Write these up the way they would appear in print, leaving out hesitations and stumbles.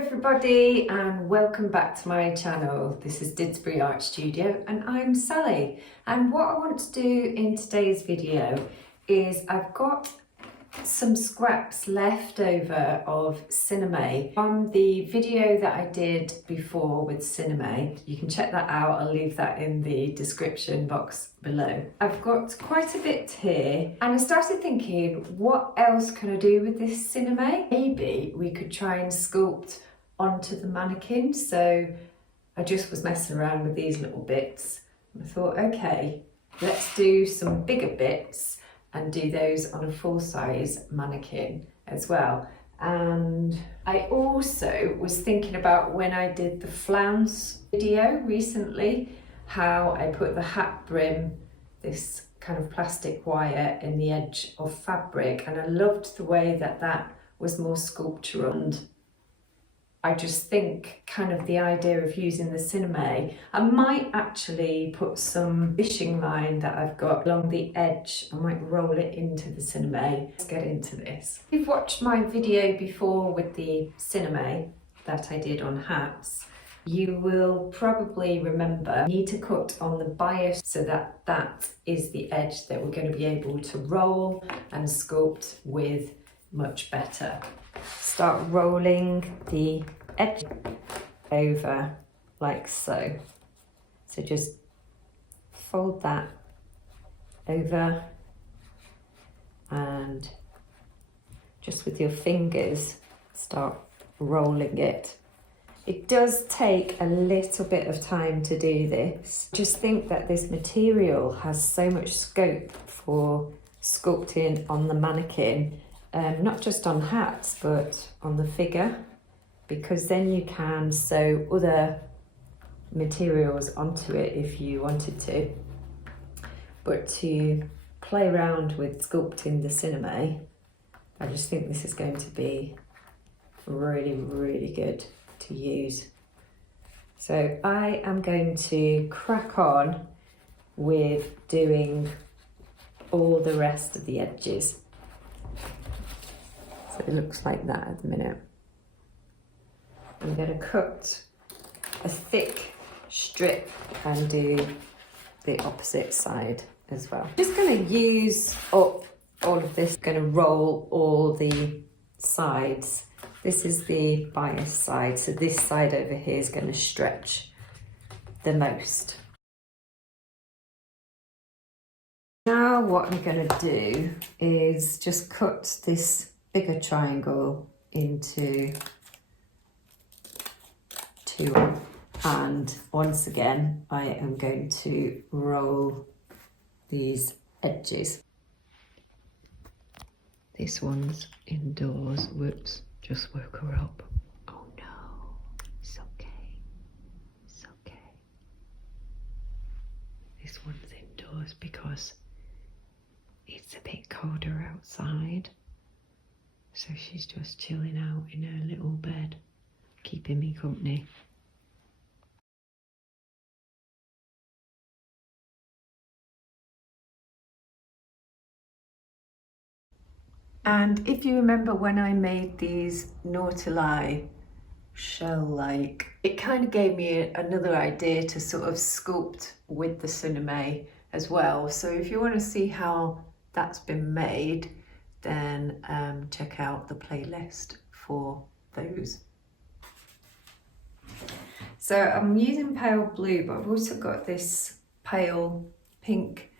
everybody and welcome back to my channel. This is Didsbury Art Studio and I'm Sally, and what I want to do in today's video is I've got some scraps left over of Sinamay from the video that I did before with Sinamay. You can check that out, I'll leave that in the description box below. I've got quite a bit here and I started thinking, what else can I do with this Sinamay? Maybe we could try and sculpt onto the mannequin. So I just was messing around with these little bits. I thought, okay, let's do some bigger bits and do those on a full-size mannequin as well. And I also was thinking about when I did the flounce video recently, how I put the hat brim, this kind of plastic wire in the edge of fabric, and I loved the way that that was more sculptural. And I just think kind of the idea of using the Sinamay, I might actually put some fishing line that I've got along the edge. I might roll it into the Sinamay. Let's get into this. If you've watched my video before with the Sinamay that I did on hats, you will probably remember you need to cut on the bias so that that is the edge that we're going to be able to roll and sculpt with much better. Start rolling the edge over like so. So just fold that over and just with your fingers start rolling it. It does take a little bit of time to do this. Just think that this material has so much scope for sculpting on the mannequin. Not just on hats, but on the figure, because then you can sew other materials onto it if you wanted to. But to play around with sculpting the Sinamay, I just think this is going to be really, really good to use. So I am going to crack on with doing all the rest of the edges. It looks like that at the minute. I'm going to cut a thick strip and do the opposite side as well. Just going to use up all of this, going to roll all the sides. This is the bias side, so this side over here is going to stretch the most. Now what I'm going to do is just cut this bigger triangle into two, and once again I am going to roll these edges. This one's indoors. Whoops, just woke her up. Oh no, it's okay, it's okay. This one's indoors because it's a bit colder outside. So she's just chilling out in her little bed, keeping me company. And if you remember when I made these nautili shell-like, it kind of gave me another idea to sort of sculpt with the Sinamay as well. So if you want to see how that's been made, then check out the playlist for those. So I'm using pale blue, but I've also got this pale pink.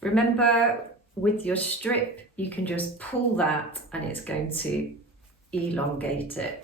Remember, with your strip, you can just pull that and it's going to elongate it.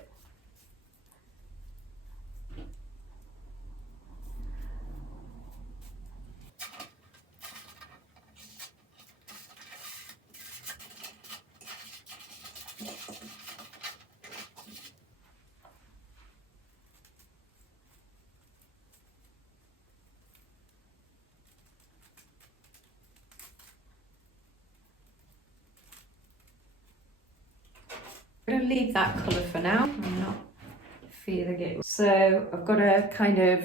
I'm going to leave that colour for now. I'm not feeling it. So I've got a kind of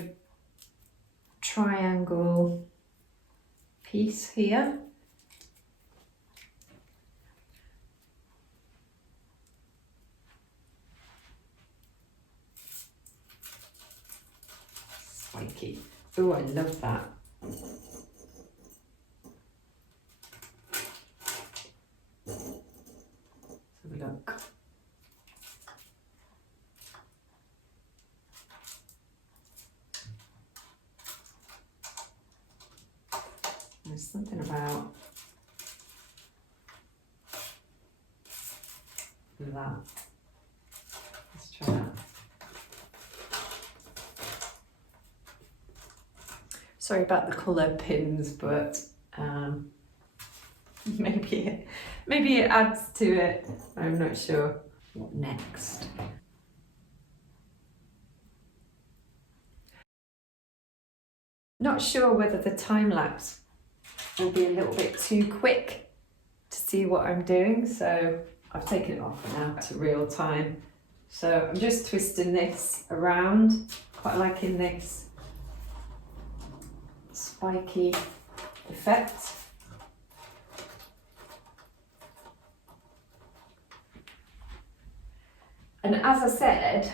triangle piece here. spiky. Oh, I love that. Let's have a look. There's something about that. Let's try that. Sorry about the colour pins, but maybe it adds to it. I'm not sure. What next? Not sure whether the time lapse will be a little bit too quick to see what I'm doing, so I've taken it off now to real time. So I'm just twisting this around, quite liking this spiky effect. And as I said,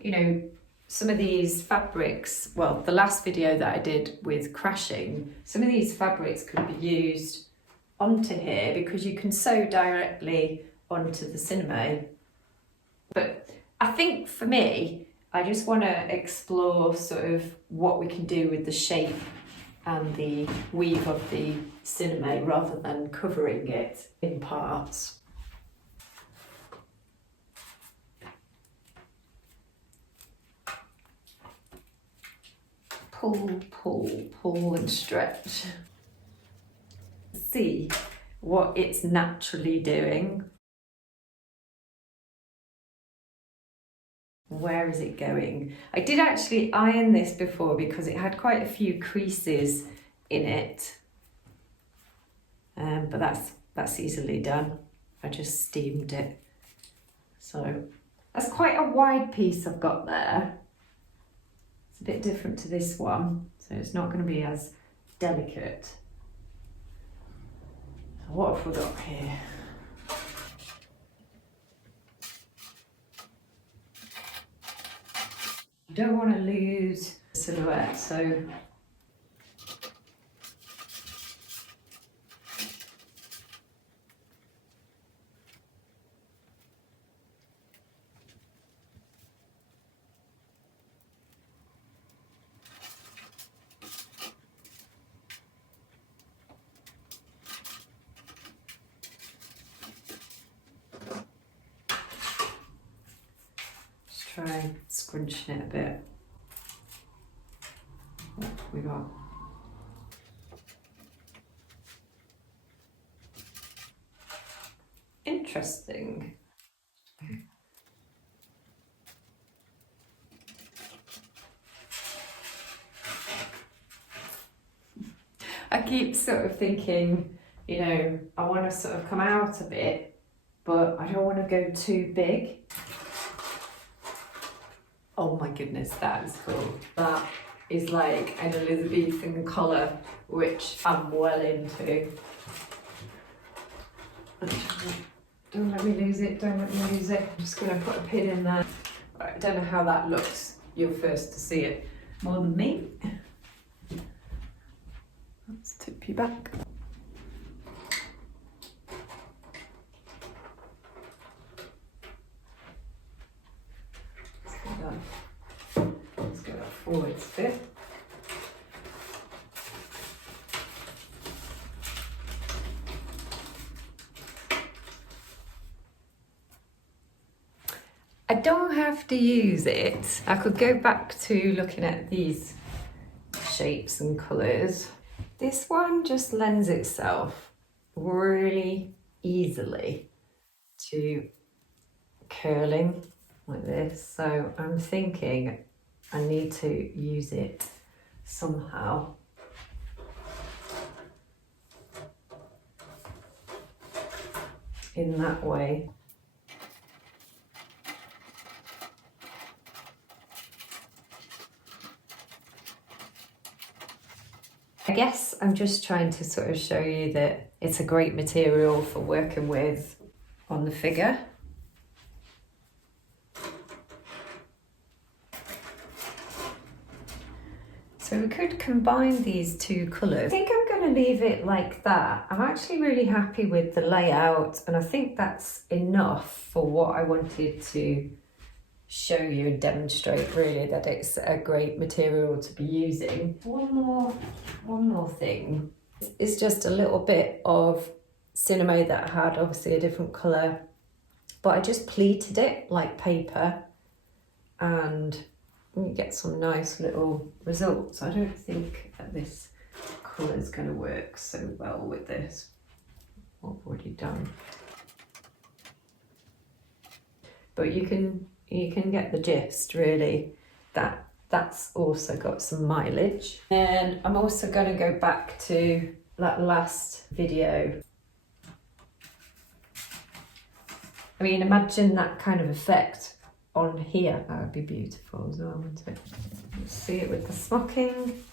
you know, some of these fabrics, well, the last video that I did with crashing, some of these fabrics could be used onto here because you can sew directly onto the Sinamay. But I think for me, I just want to explore sort of what we can do with the shape and the weave of the Sinamay rather than covering it in parts. Pull, pull, pull and stretch. See what it's naturally doing. Where is it going? I did actually iron this before because it had quite a few creases in it. But that's easily done. I just steamed it. So that's quite a wide piece I've got there. It's a bit different to this one, so it's not going to be as delicate. So what have we got here? I don't want to lose the silhouette, so try scrunching it a bit. What have we got? Interesting. I keep sort of thinking, you know, I want to sort of come out a bit, but I don't want to go too big. Oh my goodness, that is cool. That is like an Elizabethan collar, which I'm well into. Don't let me lose it, don't let me lose it. I'm just going to put a pin in there. Right, I don't know how that looks. You're first to see it more than me. Let's tip you back. Let's go that forwards bit. I don't have to use it. I could go back to looking at these shapes and colours. This one just lends itself really easily to curling like this. So I'm thinking I need to use it somehow. In that way. I guess I'm just trying to sort of show you that it's a great material for working with on the figure. So we could combine these two colours. I think I'm going to leave it like that. I'm actually really happy with the layout, and I think that's enough for what I wanted to show you and demonstrate, really, that it's a great material to be using. One more thing. It's just a little bit of Sinamay that had obviously a different colour, but I just pleated it like paper, and you get some nice little results. I don't think that this colour is going to work so well with this, what I've already done. But you can get the gist, really, that that's also got some mileage. And I'm also going to go back to that last video. I mean, imagine that kind of effect on here. That would be beautiful as well, wouldn't it? Let's see it with the smocking.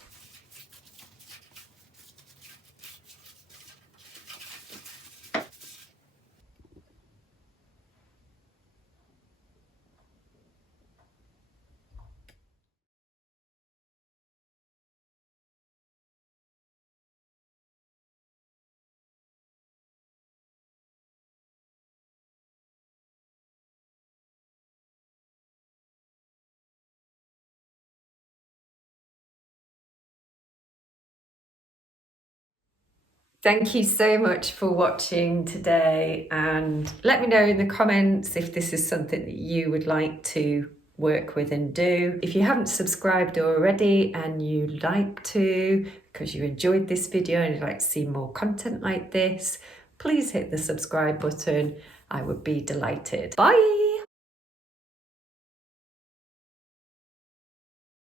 Thank you so much for watching today, and let me know in the comments if this is something that you would like to work with and do. If you haven't subscribed already and you'd like to, because you enjoyed this video and you'd like to see more content like this, please hit the subscribe button. I would be delighted. Bye!